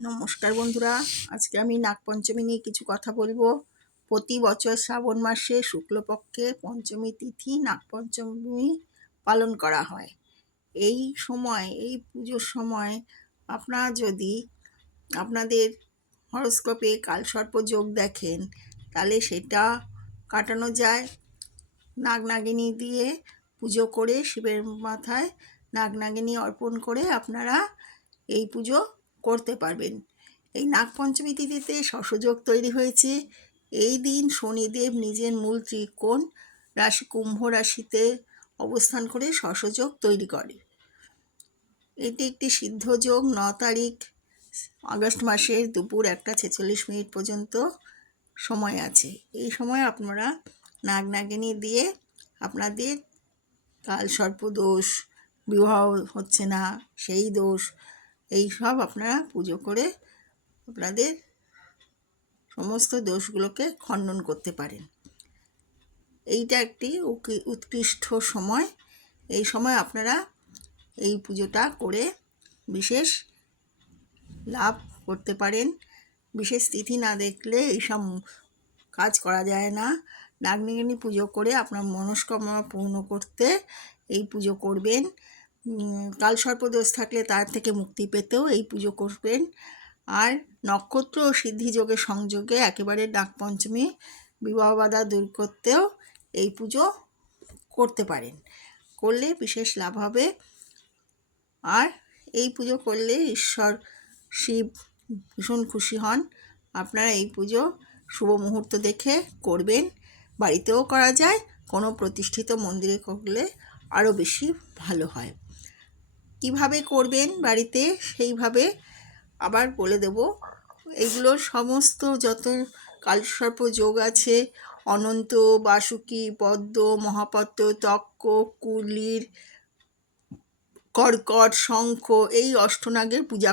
নমস্কার বন্ধুরা, আজকে আমি নাগপঞ্চমী নিয়ে কিছু কথা বলব। প্রতি বছর শ্রাবণ মাসে শুক্লপক্ষে পঞ্চমী তিথি নাগপঞ্চমী পালন করা হয়। এই সময়, এই পুজোর সময় আপনারা যদি আপনাদের হরস্কোপে কালসর্প যোগ দেখেন, তাহলে সেটা কাটানো যায়। নাগ নাগিনী দিয়ে পুজো করে শিবের মাথায় নাগ নাগিনী অর্পণ করে আপনারা এই পুজো করতে পারবেন। এই নাগপঞ্চমী তিথিতে শশযোগ তৈরি হয়েছে। এই দিন শনিদেব নিজের মূল ত্রিকোণ রাশি কুম্ভ রাশিতে অবস্থান করে শশযোগ তৈরি করে। এটি একটি সিদ্ধ যোগ, ন তারিখ আগস্ট মাসের দুপুর একটা ছেচল্লিশ মিনিট পর্যন্ত সময় আছে। এই সময় আপনারা নাগ নাগিনী দিয়ে আপনাদের কাল সর্প দোষ, বিবাহ হচ্ছে না, সেই দোষ এই সব আপনারা পুজো করে আপনাদের সমস্ত দোষগুলোকে খণ্ডন করতে পারেন। এইটা একটি উৎকৃষ্ট সময়। এই সময় আপনারা এই পুজোটা করে বিশেষ লাভ করতে পারেন। বিশেষ তিথি না দেখলে এইসব কাজ করা যায় না। নাগনিগিনী পুজো করে আপনার মনস্কামনা পূর্ণ করতে এই পুজো করবেন। কালসর্পদোষ থাকলে তার থেকে মুক্তি পেতেও এই পুজো করবেন। আর নক্ষত্র ও সিদ্ধিযোগের সংযোগে একেবারে নাগপঞ্চমী বিবাহ বাধা দূর করতেও এই পুজো করতে পারেন। করলে বিশেষ লাভ হবে। আর এই পুজো করলে ঈশ্বর শিব ভীষণ খুশি হন। আপনারা এই পুজো শুভ মুহূর্ত দেখে করবেন। বাড়িতেও করা যায়, কোনো প্রতিষ্ঠিত মন্দিরে করলে আরও বেশি ভালো হয়। কীভাবে করবেন বাড়িতে সেইভাবে আবার বলে দেব। এগুলো সমস্ত যত কালসর্প যোগ আছে, অনন্ত, বাসুকি, পদ্ম, মহাপদ্ম, তক্ক, কুলির, কর্কট, শঙ্খ, এই অষ্টনাগের পূজা